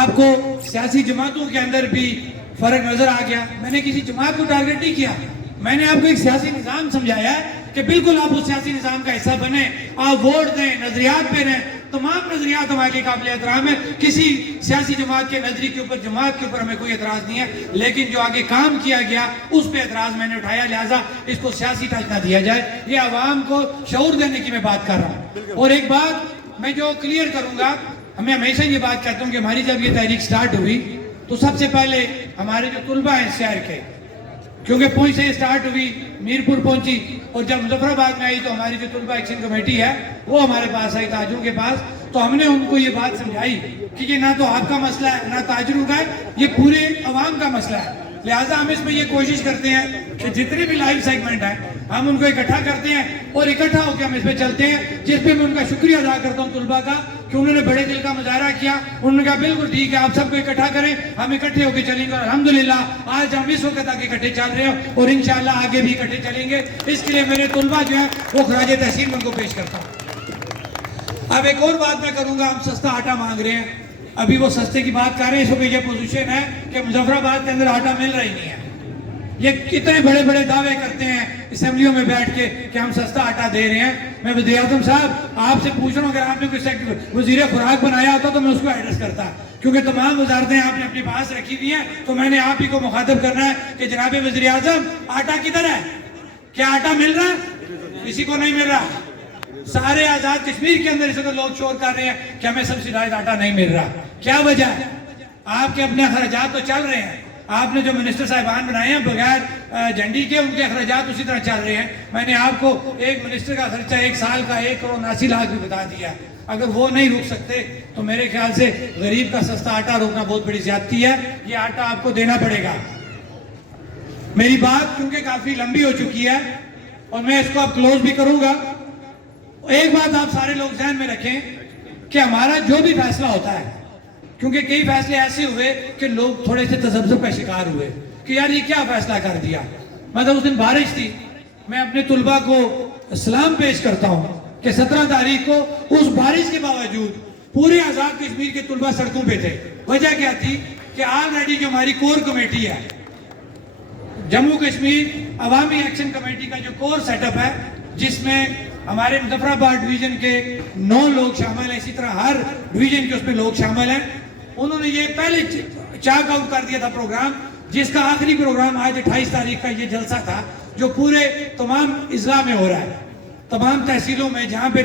آپ کو سیاسی جماعتوں کے اندر بھی فرق نظر آ گیا. میں نے کسی جماعت کو ٹارگٹ نہیں کیا, میں نے آپ کو ایک سیاسی نظام سمجھایا ہے کہ بالکل آپ اس سیاسی نظام کا حصہ بنیں, آپ ووٹ دیں, نظریات پہ رہیں. تمام نظریات ہمارے قابل احترام ہے, کسی سیاسی جماعت کے نظریے کے اوپر, جماعت کے اوپر ہمیں کوئی اعتراض نہیں ہے, لیکن جو آگے کام کیا گیا اس پہ اعتراض میں نے اٹھایا. لہٰذا اس کو سیاسی ٹچ نہ دیا جائے, یہ عوام کو شعور دینے کی میں بات کر رہا ہوں. اور ایک بات میں جو کلیئر کروں گا, میں ہمیشہ یہ بات کرتا ہوں کہ ہماری جب یہ تحریک سٹارٹ ہوئی تو سب سے پہلے ہمارے جو طلبہ ہیں شہر کے, کیونکہ پونچھ سے سٹارٹ ہوئی, میرپور پہنچی, اور جب مظفر آباد میں آئی تو ہماری جو طلبہ ایکشن کمیٹی ہے وہ ہمارے پاس آئی تاجروں کے پاس. تو ہم نے ان کو یہ بات سمجھائی کہ یہ نہ تو آپ کا مسئلہ ہے نہ تاجروں کا ہے, یہ پورے عوام کا مسئلہ ہے. لہٰذا ہم اس میں یہ کوشش کرتے ہیں کہ جتنے بھی لائیو سیگمنٹ ہیں ہم ان کو اکٹھا کرتے ہیں اور اکٹھا ہو کے ہم اس پہ چلتے ہیں, جس پہ میں ان کا شکریہ ادا کرتا ہوں طلبہ کا کہ انہوں نے بڑے دل کا مظاہرہ کیا. انہوں نے کہا بالکل ٹھیک ہے, آپ سب کو اکٹھا کریں, ہم اکٹھے ہو کے چلیں گے. اور الحمدللہ آج ہم اس وقت تک اکٹھے چل رہے ہیں اور انشاءاللہ آگے بھی اکٹھے چلیں گے. اس کے لیے میرے طلبہ جو ہیں وہ خراج تحسین ان کو پیش کرتا ہوں. اب ایک اور بات میں کروں گا, ہم سستا آٹا مانگ رہے ہیں, ابھی وہ سستے کی بات کر رہے ہیں. اس وقت یہ پوزیشن ہے کہ مظفر آباد کے اندر آٹا مل رہا ہی نہیں ہے. یہ کتنے بڑے بڑے دعوے کرتے ہیں اسمبلیوں میں بیٹھ کے کہ ہم سستا آٹا دے رہے ہیں. میں وزیر اعظم صاحب آپ سے پوچھ رہا ہوں, اگر آپ نے کوئی وزیر خوراک بنایا ہوتا تو میں اس کو ایڈریس کرتا, کیونکہ تمام وزارتیں آپ نے اپنے پاس رکھی ہوئی ہیں. تو میں نے آپ ہی کو مخاطب کرنا ہے کہ جناب وزیر اعظم آٹا کدھر ہے؟ کیا آٹا مل رہا ہے؟ کسی کو نہیں مل رہا. سارے آزاد کشمیر کے اندر اس وقت لوگ شور کر رہے ہیں کہ ہمیں سبسیڈائز آٹا نہیں مل رہا. کیا وجہ ہے؟ آپ کے اپنے اخراجات تو چل رہے ہیں, آپ نے جو منسٹر صاحبان بنائے ہیں بغیر جھنڈی کے, ان کے اخراجات اسی طرح چل رہے ہیں. میں نے آپ کو ایک منسٹر کا خرچہ ایک سال کا 1,79,00,000 بھی بتا دیا. اگر وہ نہیں روک سکتے تو میرے خیال سے غریب کا سستا آٹا روکنا بہت بڑی زیادتی ہے. یہ آٹا آپ کو دینا پڑے گا. میری بات کیونکہ کافی لمبی ہو چکی ہے اور میں اس کو اب کلوز بھی کروں گا. ایک بات آپ سارے لوگ ذہن میں رکھیں کہ ہمارا جو بھی فیصلہ ہوتا ہے, کیونکہ کئی فیصلے ایسے ہوئے کہ لوگ تھوڑے سے تذبذب کا شکار ہوئے کہ یار یہ کیا فیصلہ کر دیا. مطلب اس دن بارش تھی, میں اپنے طلبہ کو سلام پیش کرتا ہوں کہ 17 تاریخ کو اس بارش کے باوجود پورے آزاد کشمیر کے طلبہ سڑکوں پہ تھے. وجہ کیا تھی کہ آلریڈی جو ہماری کور کمیٹی ہے, جموں کشمیر عوامی ایکشن کمیٹی کا جو کور سیٹ اپ ہے, جس میں ہمارے مظفر آباد ڈویژن کے 9 لوگ شامل ہیں, اسی طرح ہر ڈویژن کے اس میں لوگ شامل ہیں. انہوں نے یہ پہلے چاک آؤٹ کر دیا تھا پروگرام, جس کا آخری پروگرام آج 28 تاریخ کا یہ جلسہ تھا جو پورے تمام اضلاع میں ہو رہا ہے, تمام تحصیلوں میں جہاں پہ